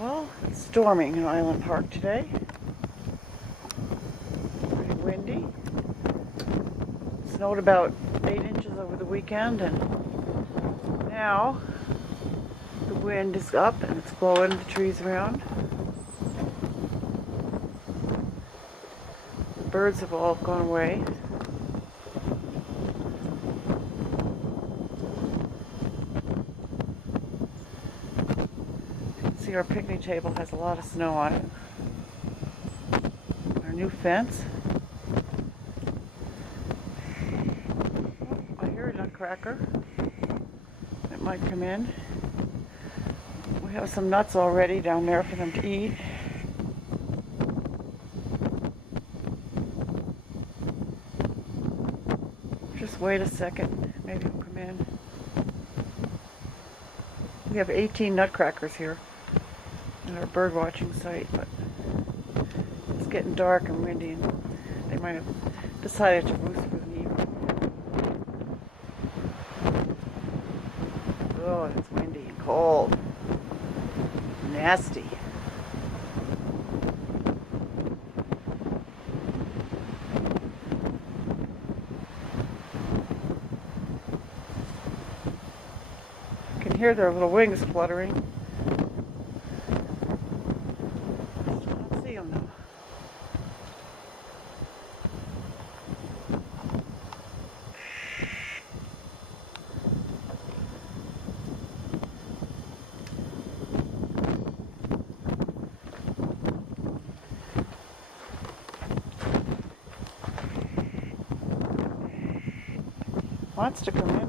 Well, it's storming in Island Park today. Pretty windy. It snowed about 8 inches over the weekend, and now the wind is up and it's blowing the trees around. The birds have all gone away. See, our picnic table has a lot of snow on it. Our new fence. Oh, I hear a nutcracker. It might come in. We have some nuts already down there for them to eat. Just wait a second. Maybe he'll come in. We have 18 nutcrackers here at our bird watching site, but it's getting dark and windy, and they might have decided to roost for the evening. Oh, it's windy and cold. Nasty. You can hear their little wings fluttering. Let's see them though. Wants to come in.